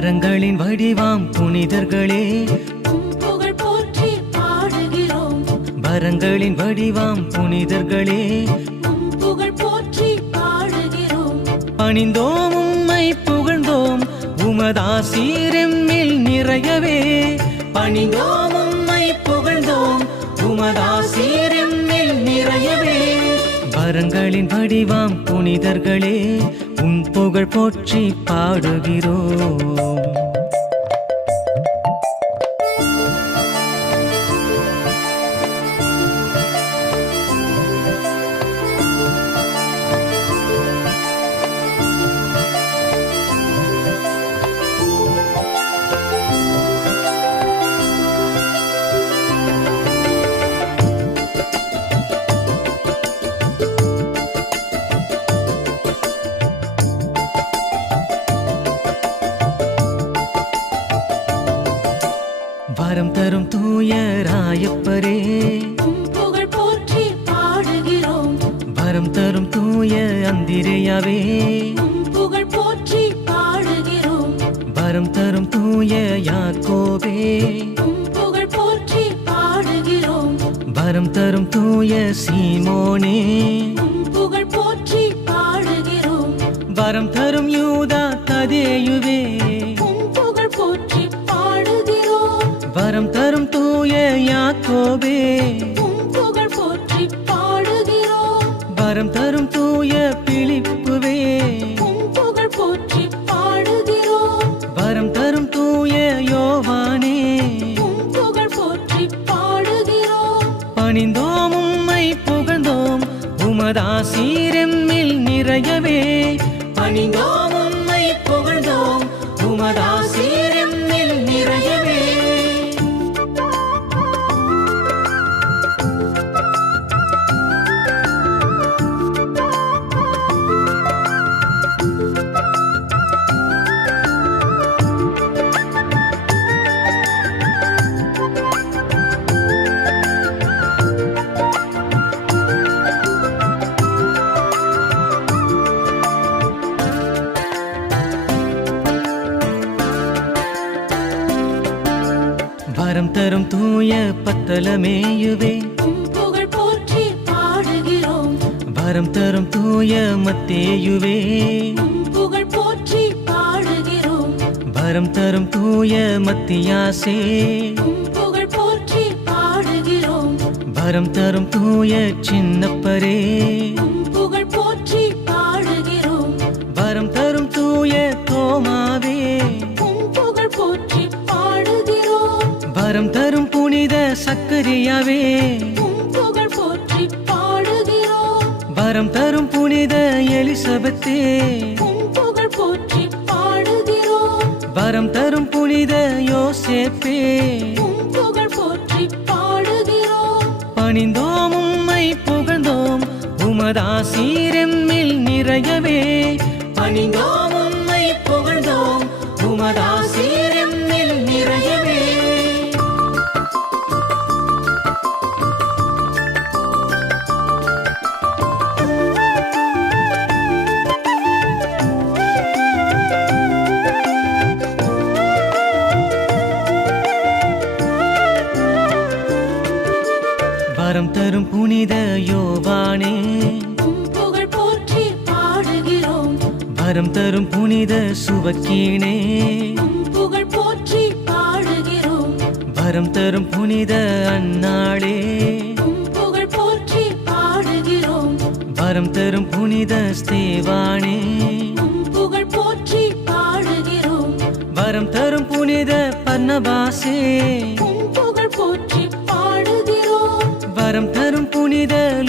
வரங்களின் வடிவாம் புனிதர்களே. புகழ் போற்றி பாடுகிறோம். வரங்களின் வடிவாம் புனிதர்களே. புகழ் போற்றி பாடுகிறோம். பணிந்தோம் உம்மை புகழ்ந்தோம். உமதாசீரெம்மில் நிறையவே. பணிந்தோம் உம்மை புகழ்ந்தோம். உமதாசீரெம்மில் நிறையவே. வரங்களின் வடிவாம் புனிதர்களே. புகழ் போற்றி பாடுகிறோம். புகழ் போற்றி பாடுகிறோம். வரம் தரும் தூய யாக்கோபே. உம் புகழ் போற்றி பாடுகிறோம் வரம் தரும் தூய சீமோனே. உம் புகழ் போற்றி பாடுகிறோம் வரம் தரும் யூதா ததேயுவே உம் புகழ் போற்றி பாடுகிறோம் வரம் தரும் தூய யாக்கோபே. புகழ் போற்றி பாடுகிறோம் வரம் தரும் தூய தூய பத்தலமேயுவே. புகழ் போற்றி பாடுகிறோம். வரம் தரும் தூய மத்தேயுவே. புகழ் போற்றி பாடுகிறோம். வரம் தரும் தூய மத்தியாசே. புகழ் போற்றி பாடுகிறோம். வரம் தரும் தூய சின்னப்பரே. புகழ் போற்றி பாடுகிறோம். வரம் தரும் தூய தோமாவே சக்கரியாவே. புகழ் போற்றி பாடுகிறோம். வரம் தரும் புனித எலிசபெத்தே. புகழ் போற்றி பாடுகிறோம். வரம் தரும் புனித யோசேப்பே. புகழ் போற்றி பாடுகிறோம். பணிந்தோம் உம்மை புகழ்ந்தோம். உமதாசீரெம்மில் நிறையவே. பணிந்தோம் புனித சுவக்கீனே. உம் புகழ் போற்றி பாடுகிறோம். வரம் தரும் புனித அன்னாளே. புகழ் போற்றி பாடுகிறோம். வரம் தரும் புனித ஸ்தேவானே. புகழ் போற்றி பாடுகிறோம். வரம் தரும் புனித பன்னபாசே புகழ் போற்றி பாடுகிறோம். வரம் தரும் புனித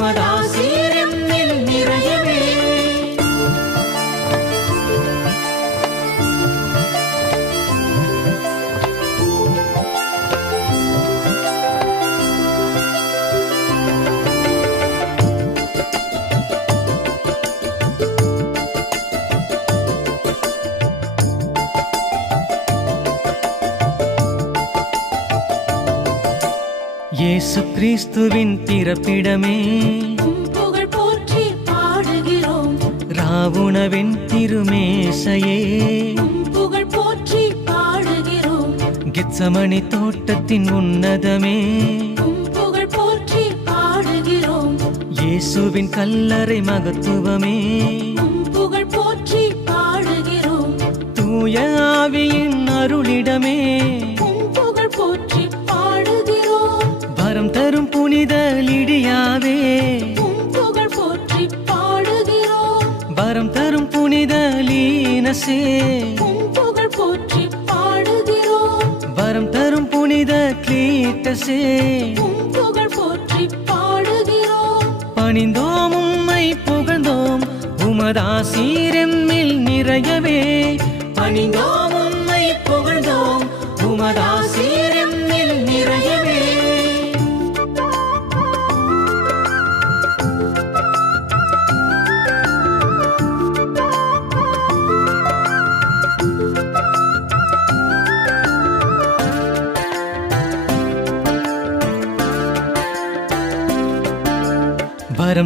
உமதாசீரெம்மில் கிறிஸ்துவின் பிறப்பிடமே. புகழ் போற்றி பாடுகிறோம். ராவுணவின் திருமேசையே. புகழ் போற்றி பாடுகிறோம். கெத்சமணி தோட்டத்தின் உன்னதமே. புகழ் போற்றி பாடுகிறோம். இயேசுவின் கல்லறை மகத்துவமே. புகழ் போற்றி பாடுகிறோம். தூய ஆவியின் அருளிடமே. தரும் புனித லிடியாவே உம் புகழ் போற்றி பாடுகிறோம். வரம் தரும் புனித லீனசே உம் புகழ் போற்றி பாடுகிறோம். வரம் தரும் புனித கிளீட்டசே புகழ் போற்றி பாடுகிறோம். பணிந்தோம் உம்மை புகழ்ந்தோம். உமதாசீரெம்மில் நிறையவே. பணிந்தோம் உம்மை புகழ்ந்தோம். உமதாசீரெம்மில்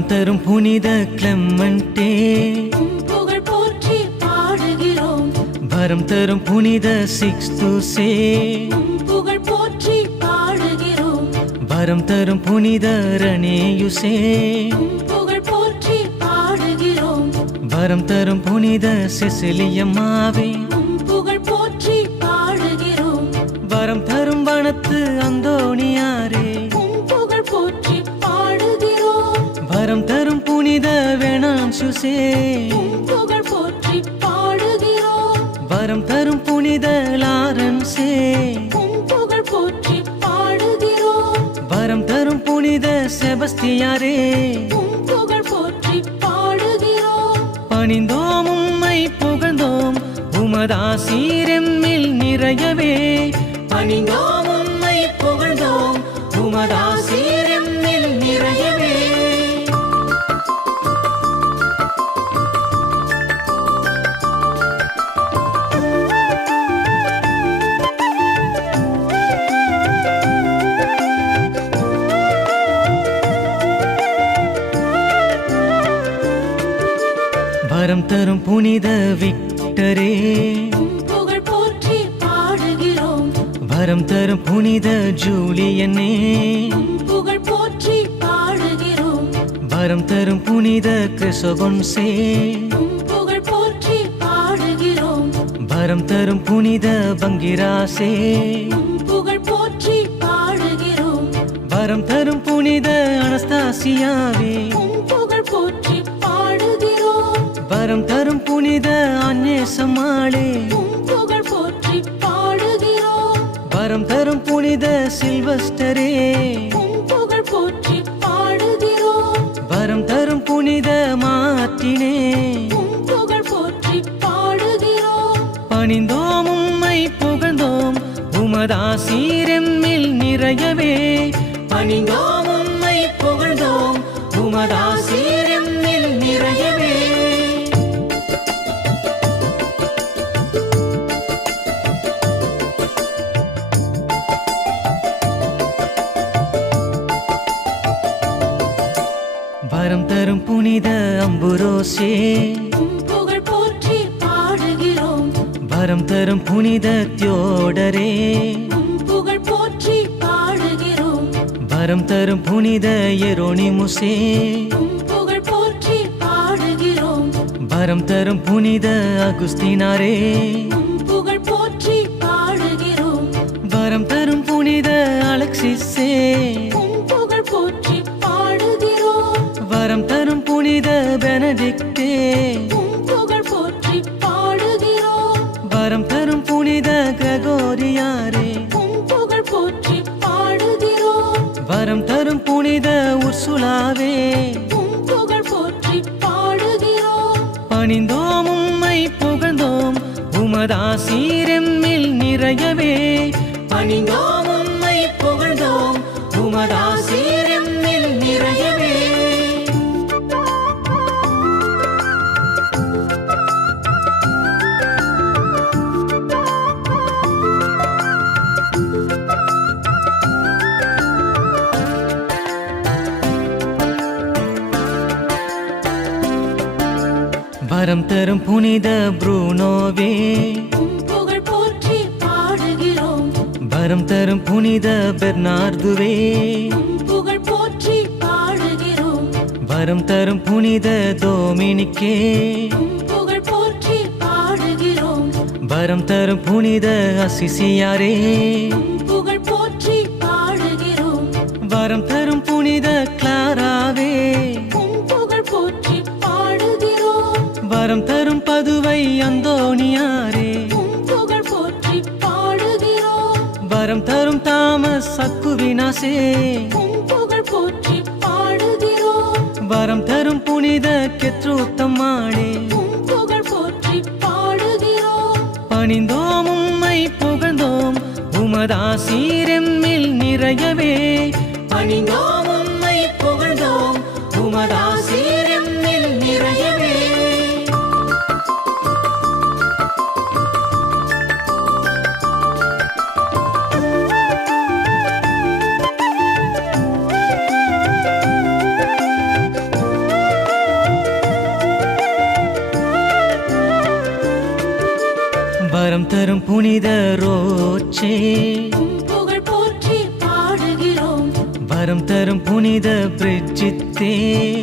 தரும் புனித கிளம்மண்டே புகழ் போற்றி பாடுகிறோம். வரம் தரும் புனித சிக்ஸ்துசே உம் புகழ் போற்றி பாடுகிறோம். வரம் தரும் புனித ரணேயுசே புகழ் போற்றி பாடுகிறோம். வரம் தரும் புனித செசிலியம்மாவே. புகழ் போற்றி பாடுகிறோம். வரம் தரும் வனத்து அந்தோணியாரே. வேணாம் சுசே. உம் புகழ் போற்றி பாடுகிறோம். வரம் தரும் புனித லாரன்சே புகழ் போற்றி பாடுகிறோம். வரம் தரும் புனித செபஸ்தியாரே. புகழ் போற்றி பாடுகிறோம். பணிந்தோம் உம்மை புகழ்ந்தோம். உமதாசீரெம்மில் நிறையவே. பணிந்தோம் உம்மை புகழ்ந்தோம். உமதாசீரெம்மில் வரம் தரும் புனித விக்டரே. புகழ் போற்றி பாடுகிறோம். வரம் தரும் புனித ஜூலியனே. புகழ் போற்றி பாடுகிறோம். வரம் தரும் புனித கிறிசோகொன்சே புகழ் போற்றி பாடுகிறோம். வரம் தரும் புனித பங்கிராசே. புகழ் போற்றி பாடுகிறோம். வரம் தரும் புனித அனஸ்தாசியாவே. புனித அந்நேசமாளே புகழ் போற்றி பாடுகிறோம். வரம் தரும் புனித சில்வஸ்டரே புகழ் போற்றி பாடுகிறோம். வரம் தரும் புனித உம் புகழ் போற்றி பாடுகிறோம். பணிந்தோம் உம்மை புகழ்ந்தோம் உமதாசீரெம்மில் நிறையவே. பணிந்தோம் உம்மை புகழ்ந்தோம் உமதாசீரெம்மில் வரம் தரும் புனித அம்புரோசே. புகழ் போற்றி பாடுகிறோம். வரம் தரும் புனித தியோடரே. புகழ் போற்றி பாடுகிறோம். வரம் தரும் புனித எரோனிமுசே. புகழ் போற்றி பாடுகிறோம். வரம் தரும் புனித அகுஸ்தினாரே. புகழ் போற்றி பாடுகிறோம். வரம் தரும் புனித அலெக்சிஸே. உம் புகழ் போற்றி பாடுகிறோம். வரம் தரும் புனித கிரகோரியாரே. புகழ் போற்றி பாடுகிறோம். வரம் தரும் புனித உர்சுலாவே. புகழ் போற்றி பாடுகிறோம். பணிந்தோம் உம்மை புகழ்ந்தோம். உமதாசீரெம்மில் நிறையவே. பணிந்தோம் உம்மை புகழ்ந்தோம். உமதாசீரெம்மில் வரம் தரும் புனித புரூனோவே. புகழ் போற்றி பாடுகிறோம். வரம் தரும் புனித பெர்னார்துவே. புகழ் போற்றி பாடுகிறோம். வரம் தரும் புனித தோமினிக்கே. புகழ் போற்றி பாடுகிறோம். வரம் தரும் புனித அசிசியாரே. புகழ் போற்றி பாடுகிறோம். வரம் தரும் புனித சக்குவினாசே புகழ் போற்றி பாடுகிறோம். வரம் தரும் புனித கெத்ரூத்தம்மாளே உம் புகழ் போற்றி பாடுகிறோம். பணிந்தோம் உம்மை புகழ்ந்தோம். உமதாசீரெம்மில் நிறையவே. பணிந்தோம் தரும் புனித ரோச்சே. உம் புகழ் போற்றி பாடுகிறோம். வரம் தரும் புனித பிரிஜித்தே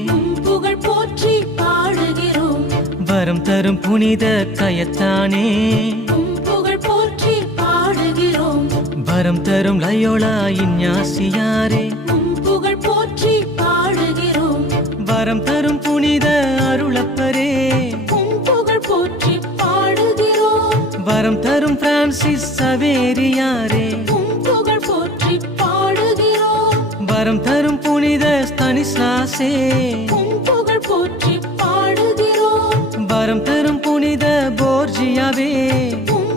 உம் புகழ் போற்றி பாடுகிறோம். வரம் தரும் புனித கயத்தானே. புகழ் போற்றி பாடுகிறோம். வரம் தரும் லயோலா இஞ்ஞாசியாரே உம் புகழ் போற்றி பாடுகிறோம். வரம் தரும் புனித அருளப்பரே வரம் தரும் பிரான்சிஸ் சவேரியாரே. புகழ் போற்றி பாடுகிறோம். வரம் தரும் புனித ஸ்தனிஸ்லாசே. புகழ் போற்றி பாடுகிறோம். வரம் தரும் புனித போர்ஜியாவே.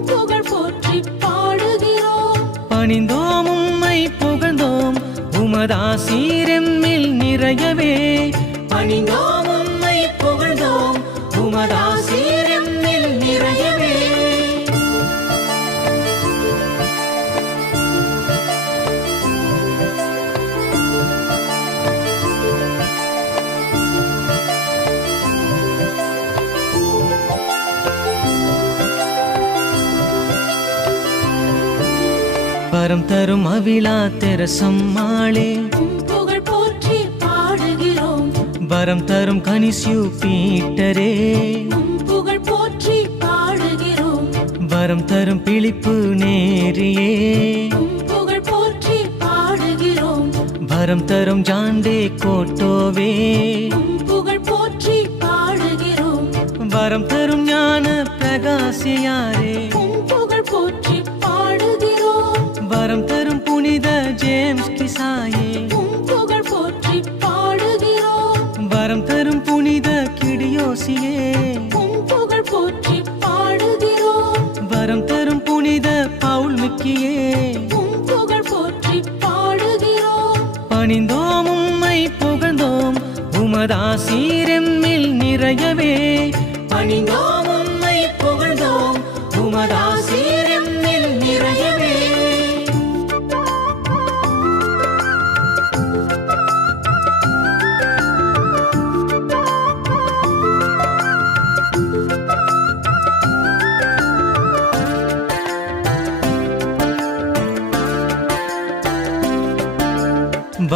புகழ் போற்றி பாடுகிறோம். பணிந்தோம் உம்மை புகழ்ந்தோம். உமதாசீரெம்மில் நிறையவே. பணிந்தோம் உம்மை புகழ்ந்தோம். உமதாசீரெம்மில் வரம் தரும் அவிழா தெரசம் மாளே. உம் புகழ் போற்றி பாடுகிறோம். வரம் தரும் கனிசியு பீட்டரே. புகழ் போற்றி பாடுகிறோம். வரம் தரும் பிழிப்பு நேரியே. புகழ் போற்றி பாடுகிறோம். வரம் தரும் ஜாண்டே கோட்டோவே. புகழ் போற்றி பாடுகிறோம். வரம் தரும் ஞான பிரகாசியாரே. புகழ் ஜேம்ஸ் கிசாயே. புகழ் போற்றி பாடுகிறோம். வரம் தரும் புனித கிடியோசியே. புகழ் போற்றி பாடுகிறோம். வரம் தரும் புனித பவுல் மிக்கியே. புகழ் போற்றி பாடுகிறோம். பணிந்தோம் உம்மை புகழ்ந்தோம். உமதாசீரெம்மில் நிறையவே. பணிந்தோம்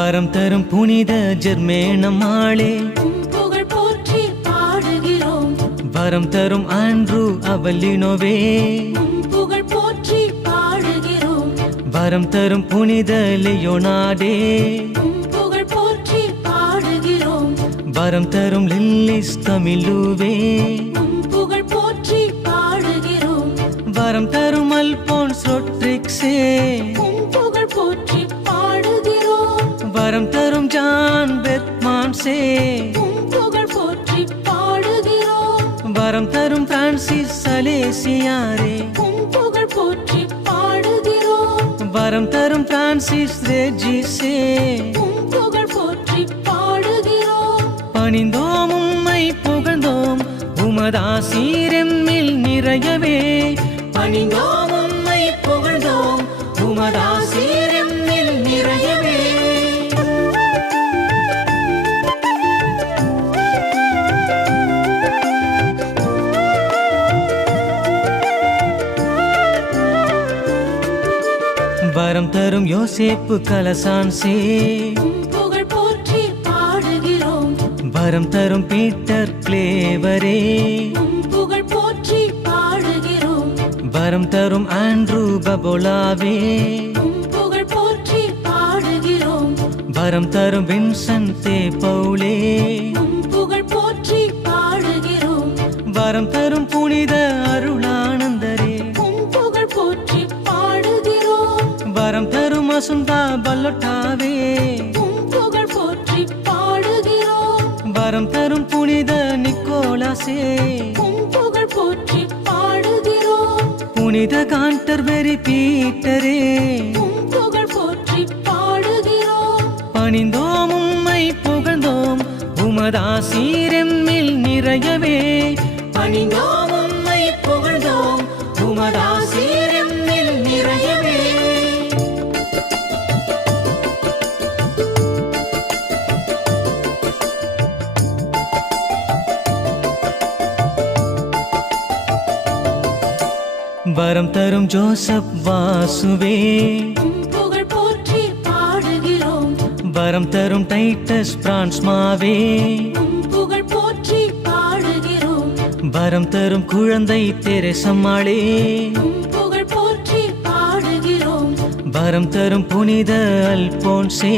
வரம் தரும் புனித ஜெர்மேனமாளே உம் புகழ் போற்றி பாடுகிறோம். வரம் தரும் ஆண்ட்ரூ அவலினோவே புகழ் போற்றி பாடுகிறோம். வரம் தரும் புனித லியோனாடே. புகழ் போற்றி பாடுகிறோம். வரம் தரும் லில்லிஸ் தமிழுவே. புகழ் போற்றி பாடுகிறோம். வரம் தரும் அல்போன்ஸ் ரொட்ரிக்ஸே. பெத்மான்சே புகழ் போற்றி பாடுகிறோம் வரம் தரும் பிரான்சிஸ் சலேசியாரே. புகழ் போற்றி பாடுகிறோம் வரம் தரும் பிரான்சிஸ் ரெஜிசே புகழ் போற்றி பாடுகிறோம் பணிந்தோம் உம்மை புகழ்ந்தோம். உமதாசீரெம்மில் நிறையவே. பணிந்தோம் உம்மை புகழ்ந்தோம். உமதாசீர் வரம் தரும் யோசேப்பு கலசான் சே உம் புகழ் போற்றி பாடுகிறோம். வரம் தரும் பீட்டர் கிளேவரே. புகழ் போற்றி பாடுகிறோம். வரம் தரும் ஆண்ட்ரூ பபோலாவே. புகழ் போற்றி பாடுகிறோம். வரம் தரும் வின்சன்தே பவுலே. உம் புகழ் போற்றி பாடுகிறோம். வரம் தரும் புனித அருளானந்தரே அசுந்தா பல்லொட்டாவே. புகழ் போற்றி பாடுகிறோம். வரம் தரும் புனித நிக்கோலாசே புகழ் போற்றி பாடுகிறோம். புனித காண்டர்பெரி பீட்டரே. உம் புகழ் போற்றி பாடுகிறோம். பணிந்தோம் உம்மை புகழ்ந்தோம். உமதாசீரெம்மில் நிறையவே. பணிந்தோம் உம்மை புகழ்ந்தோம். உமதாசீரெம்மில் வரம் தரும் ஜோசப் வாசுவே. புகழ் போற்றி பாடுகிறோம். வரம் தரும் டைட்டஸ் பிரான்ஸ் மாவே உம் புகழ் போற்றி பாடுகிறோம். வரம் தரும் குழந்தை தெரசம்மாளே. புகழ் போற்றி பாடுகிறோம். வரம் தரும் புனித அல்போன்சே.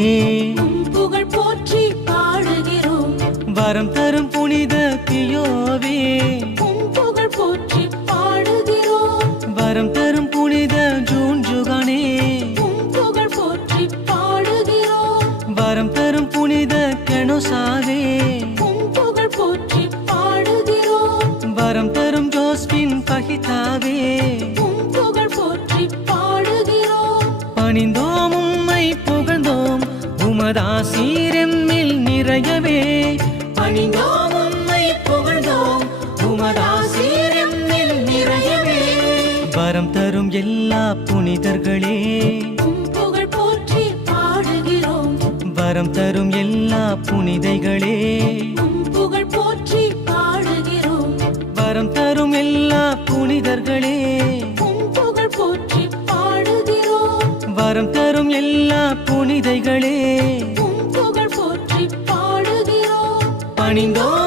புகழ் போற்றி பாடுகிறோம். வரம் தரும் புனித பியோவே உம் புகழ் போற்றி பாடுகிறோம். வரம் தரும் எல்லா புனிதைகளே புகழ் போற்றி பாடுகிறோம். வரம் தரும் எல்லா புனிதர்களே புகழ் போற்றி பாடுகிறோம். வரம் தரும் எல்லா புனிதைகளே புகழ் போற்றி பாடுகிறோம். பணிந்தோம்